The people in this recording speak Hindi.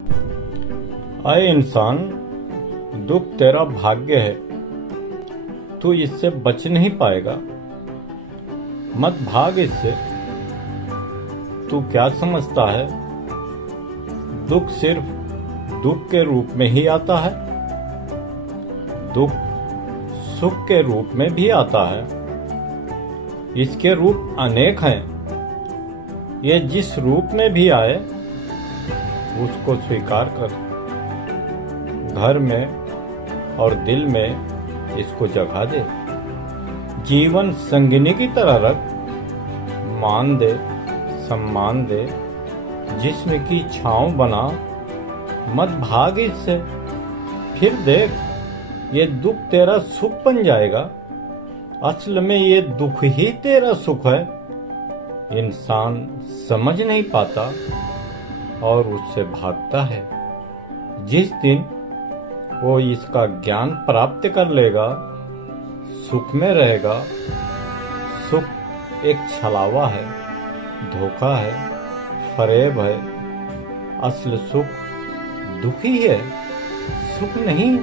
अय इंसान, दुख तेरा भाग्य है, तू इससे बच नहीं पाएगा। मत भाग इससे। तू क्या समझता है, दुख सिर्फ दुख के रूप में ही आता है? दुख सुख के रूप में भी आता है। इसके रूप अनेक हैं। ये जिस रूप में भी आए उसको स्वीकार कर। घर में और दिल में इसको जगह दे। जीवन संगिनी की तरह रख। मान दे, सम्मान दे, जिस्म की छांव बना। मत भाग इससे। फिर देख, ये दुख तेरा सुख बन जाएगा। असल में ये दुख ही तेरा सुख है। इंसान समझ नहीं पाता और उससे भागता है। जिस दिन वो इसका ज्ञान प्राप्त कर लेगा, सुख में रहेगा। सुख एक छलावा है, धोखा है, फरेब है। असल सुख दुख ही है, सुख नहीं।